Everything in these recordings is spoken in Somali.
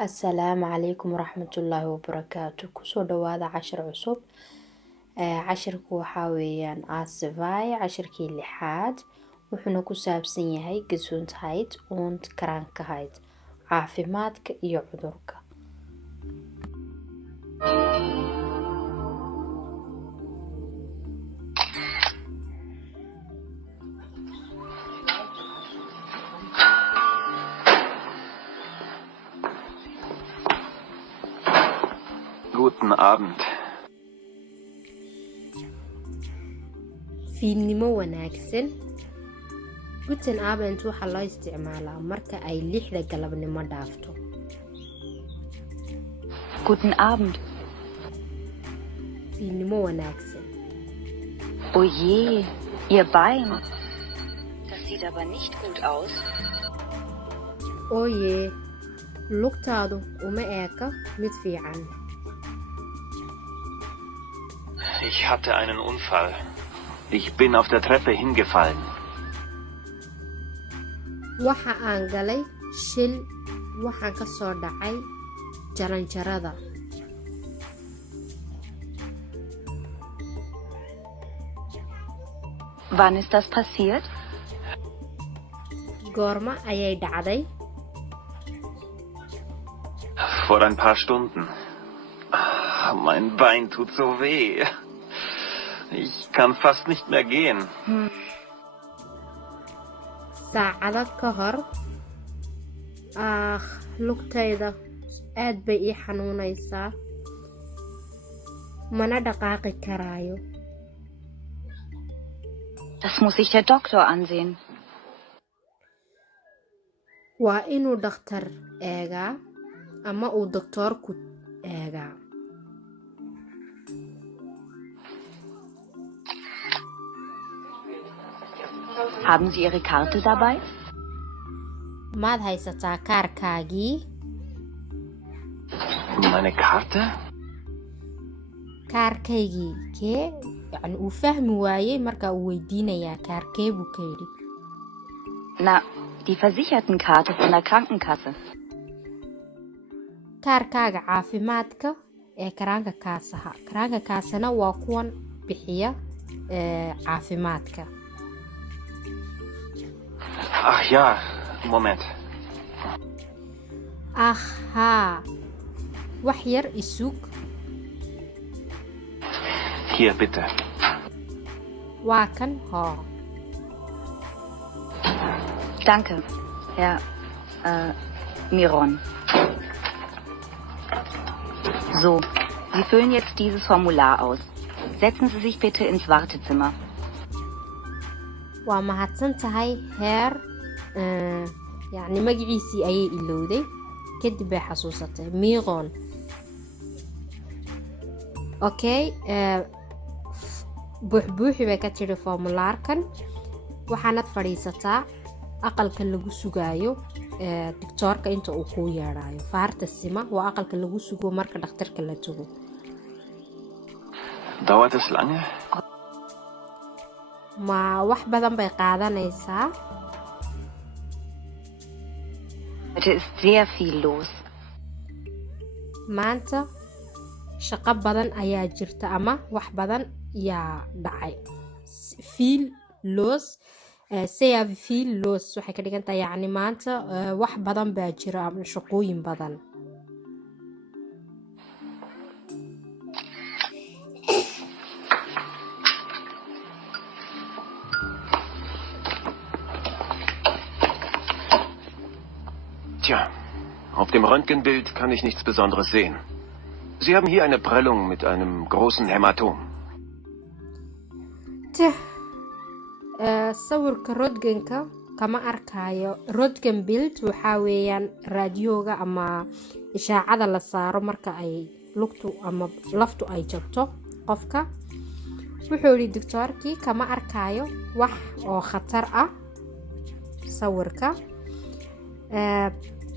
السلام عليكم ورحمة الله وبركاته كسو دوادا عشر عصب cashirku waxaa weeyaan aasifay cashirkii lixaad wuxuuna ku saabsan yahay gesundheit und krankheit caafimaadka iyo cudurka. Guten Abend. fiidnimo wanaagsan. Guten Abend waxaa loo isticmaalaa marka ay 6 galabnimo dhaafto. Guten Abend. fiidnimo wanaagsan. Oh je, Ihr Bein. Das sieht aber nicht gut aus. Oye, lugtaadu uma eeka mid fiican. Ich hatte einen Unfall. Ich bin auf der Treppe hingefallen. Waxa aan galay shil waxaan ka soo dhacay jaranjarada. Wann ist das passiert? Goorma ayay dhacday? Vor ein paar Stunden. Mein Bein tut so weh. Ich kann fast nicht mehr gehen. saacado ka hor lugtayda aad bay ii xanuunaysaa mana dhaqaaqi karaayo. Das muss sich der Doktor ansehen. waa inuu dhakhtar eegaa ama uu doktorku eegaa. Haben Sie Ihre Karte dabei? maad haysataa kaarkaagii? Meine Karte? kaarkaygii kee yani uu fahmi waayey markaa uu weydiinayaa kaarkee buu ka yidhi. Na, die Versichertenkarte von der Krankenkasse. kaarkaaga caafimaadka ee karaanka kaasaha. karaanka kaasana waa kuwan bixiya caafimaadka. Ach ja, Moment. haa wax yar isug. Hier bitte. waa kan hoo. Danke, Herr Miron. So, Sie füllen jetzt dieses Formular aus. Setzen Sie sich bitte ins Wartezimmer. waa mahadsan tahay heer yani magaciisii ayay ilowday kadib bay xasuusatay miiqoon. okay buuxbuuxi bay ka tiri formulaarkan waxaanad fadhiisataa aqalka lagu sugaayo doctorka inta uu kuu yeedhaayo. faarta sima waa aqalka lagu sugo marka dhakhtarka la tago. Dauert es lange? ma wax badan bay qaadanaysaa? Heute ist sehr viel los. maanta shaqo badan ayaa jirta ama wax badan yaa dhacay. fiil loos sayab fiil loos waxay ka dhigan tahay yacni maanta wax badan baa jira ama shaqooyin badan. Tja, auf dem Röntgenbild kann ich nichts Besonderes sehen. Sie haben hier eine Prellung mit einem großen Hämatom. sawirka rodganka kama arkaayo. rodgan bild waxaa weeyaan raadiyooga ama ishaacada la saaro marka ay lugtu ama laftu ay jabto qofka. wuxuu yidhi doctorkii kama arkaayo wax oo khatar ah sawirka.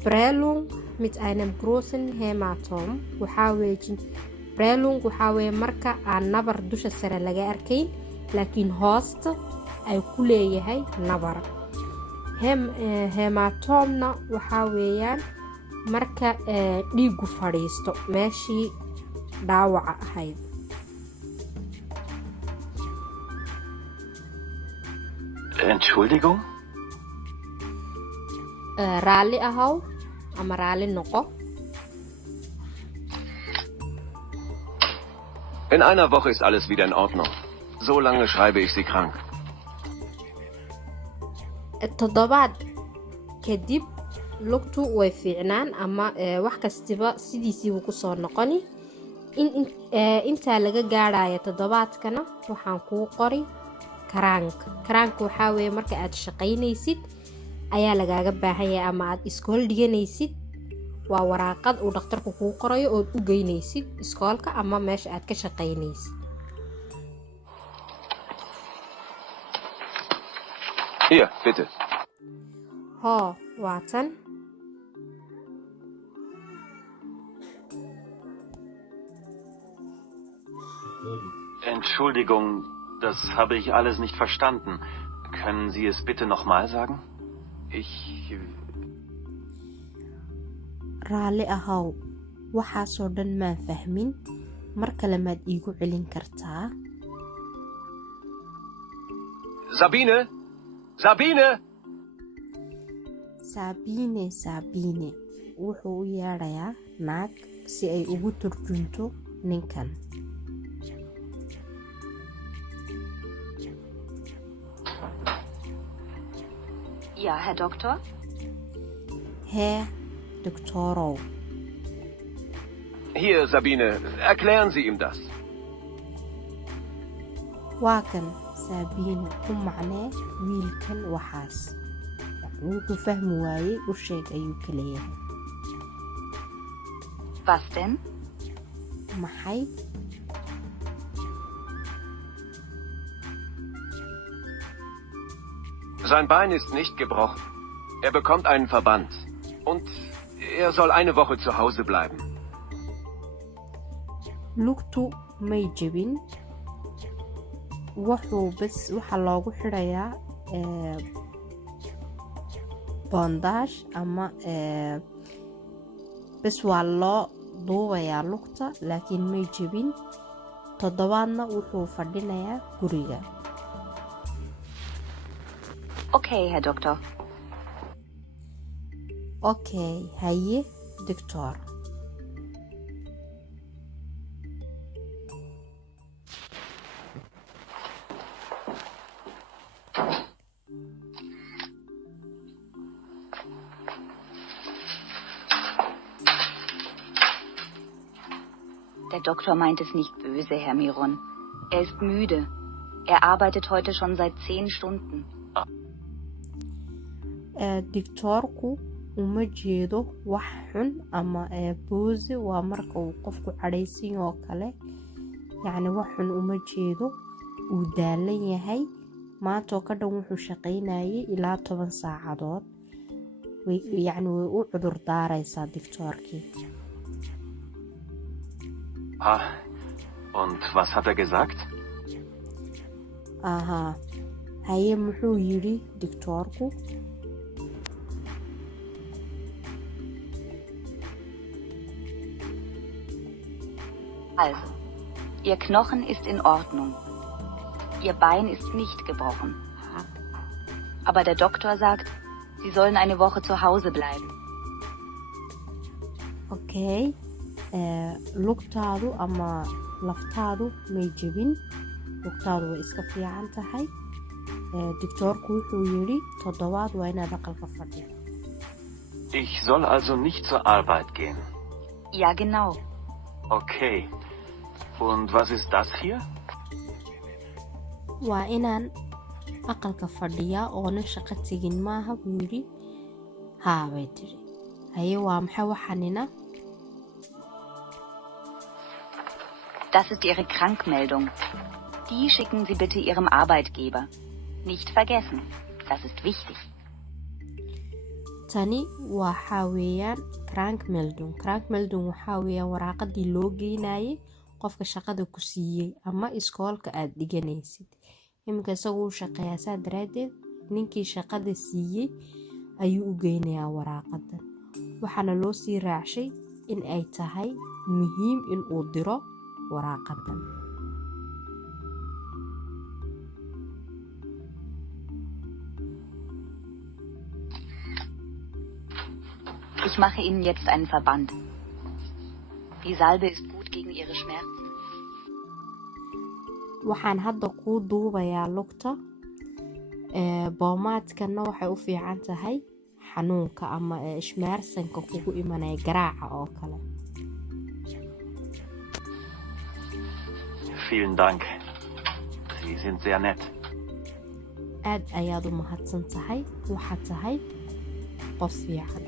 Prellung mit einem großen Hämatom Prellung waxaa weeye marka aan nabar dusha sare laga arkayn laakiin hoosta ay ku leeyahay nabar. hematomna waxaa weeyaan marka dhiigu fadhiisto meeshii dhaawaca ahayd. Entschuldigung? Raalli ahow ama raalli noqo. In einer Woche ist alles wieder in Ordnung. So lange schreibe ich Sie krank. Toddobaad kadib lugtu way fiicnaan ama wax kastiba sidiisiibu kusoo noqoni. Intaa laga gaadhaya toddobaadkana waxaan kuu qori karaanka. Karaanka waxaa weeye marka aad shaqaynaysid ayaa lagaaga baahan yahay ama aad iskool dhiganaysid. waa waraaqad uu dhakhtarku kuu qorayo ood u geynaysid iskoolka ama meesha aad ka shaqaynaysid. Hier, bitte. waa tan. Entschuldigung, das habe ich alles nicht verstanden. Können Sie es bitte nochmal sagen? Raalli ahow, waxaasoo dhan maan fahmin. Mar kale maad iigu celin kartaa? Sabine! Sabine! Sabine wuxuu u yeedhayaa naag si ay ugu turjunto ninkan. Ja, Herr Doktor? Herr Doktorow. Hier, Sabine, erklären Sie ihm das. Waa kan Sabine ku macnee wiilkan waxaas. Wuxuu fahmi waayey u sheeg ayuu ka leeyahay. Was denn? Maxay? Sein Bein ist nicht gebrochen. Er bekommt einen Verband. Und er soll eine Woche zu Hause bleiben. Lugtu may jebin. Waxaa loogu xidhayaa bondage ama bes waa loo duubayaa lugta laakiin may jebin. Toddobaadna wuxuu fadhinayaa guriga. Okay, Herr Doktor. Okay, haye, Doktor. Der Doktor meint es nicht böse, Herr Miron. Er ist müde. Er arbeitet heute schon seit 10 Stunden. Doktorku uma jeedo wax xun ama boose waa marka uu qofku cadhaysan oo kale. Yacni wax xun uma jeedo. Uu daalan yahay. Maantoo ka dhan wuxuu shaqaynayay ilaa 10 saacadood. Yacni way u cudur daaraysaa doktorkii. Und was hat er gesagt? Aha. Haye muxuu yidhi doktorku? Also, Ihr Knochen ist in Ordnung. Ihr Bein ist nicht gebrochen. Aber der Doktor sagt, Sie sollen eine Woche zu Hause bleiben. Okay. Lugtaadu ama laftaadu may jebin. Lugtaadu way iska fiican tahay. Doktorku wuxuu yidhi 7 waa inaad aqalka fadhiyo. Ich soll also nicht zur Arbeit gehen. Ja, genau. Okay. Und was ist das hier? Waa inaan aqalka fadhiyaa oonan shaqo tegin maaha buu yidhi. Haa bay tiri. Haye waa maxay waxanina? Das ist Ihre Krankmeldung. Die schicken Sie bitte Ihrem Arbeitgeber. Nicht vergessen. Das ist wichtig. Tani waxaa weeyaan krankmeldung. Krankmeldung waxaa weeyaan waraaqadii loo geynayay qofka shaqada ku siiyey ama iskoolka aad dhiganaysid. Iminka isagu uu shaqeeyaa saa daraadeed ninkii shaqada siiyey ayuu u geynayaa waraaqadan. waxaana loo sii raacshay in ay tahay muhiim in uu diro waraaqadan. Ich mache Ihnen jetzt einen Verband. Die Salbe ist gut gegen Ihre Schmerzen. waxaan hadda kuu duubayaa lugta. Boomaadkana waxay u fiican tahay xanuunka ama ishmaarsanka kugu imanaya garaaca oo kale. Vielen Dank. Sie sind sehr nett. aad ayaad u mahadsan tahay, waxaad tahay qof fiican.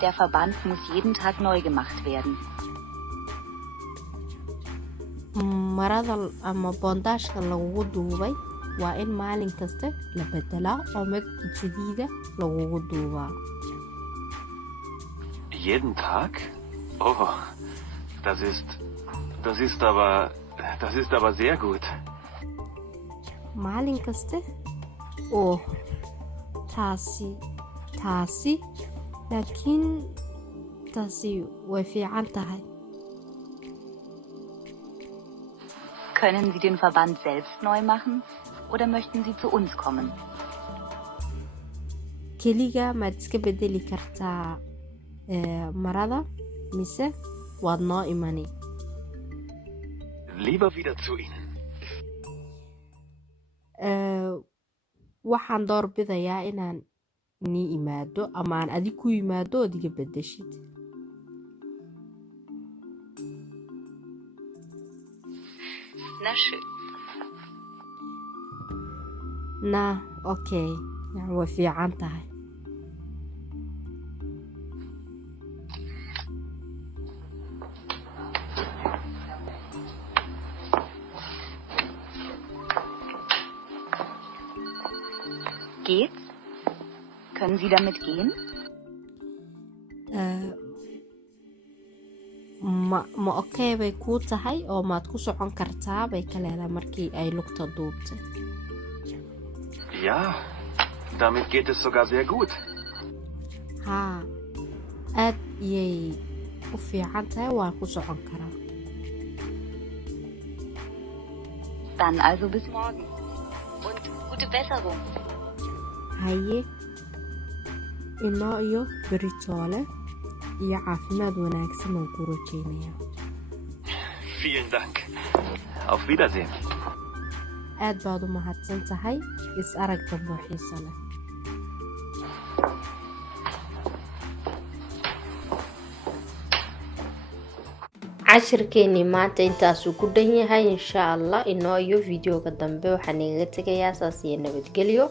Der Verband muss jeden Tag neu gemacht werden. marada ama boondaashka lagugu duubay waa in maalin kasta la bedelaa oo mid jadiida lagugu duubaa. Jeden Tag? Oh, das ist aber sehr gut. maalin kaste oo taasi laakiin taasi way fiican tahay. Können Sie den Verband selbst neu machen oder möchten Sie zu uns kommen? keliga maad iska bedeli kartaa marada mise waad noo imani? Lieber wieder zu Ihnen. waxaan doorbidayaa inaan nii imaado ama aan adig ku yimaado ood iga bedeshid. Na schön. Okay, way fiican tahay. Geht's? Können Sie damit gehen? ma okay bay kuu tahay oo maad ku socon kartaa bay ka leedahay markii ay lugta duubtay. Ja, damit geht es sogar sehr gut. haa aad iyay u fiican tahay, waan ku socon karaa. Dann also bis morgen. Und gute Besserung. haye inoo iyo beritoole iyo caafimaad wanaagsan oo ku rajeynaya. Vielen Dank. Auf Wiedersehen. aad baad u mahadsan tahay, is arag dambe oo xiiso leh. cashirkeenii maanta intaasuu ku dhan yahay. insha allah inoo iyo videoga dambe waxaan igaga tegayaa saas iyo nabadgelyo.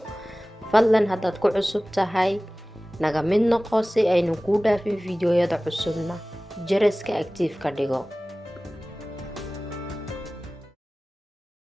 fadlan haddaad ku cusub tahay naga mid noqo si aynu kuu dhaafin videoyada cusubna jaraska active ka dhigo.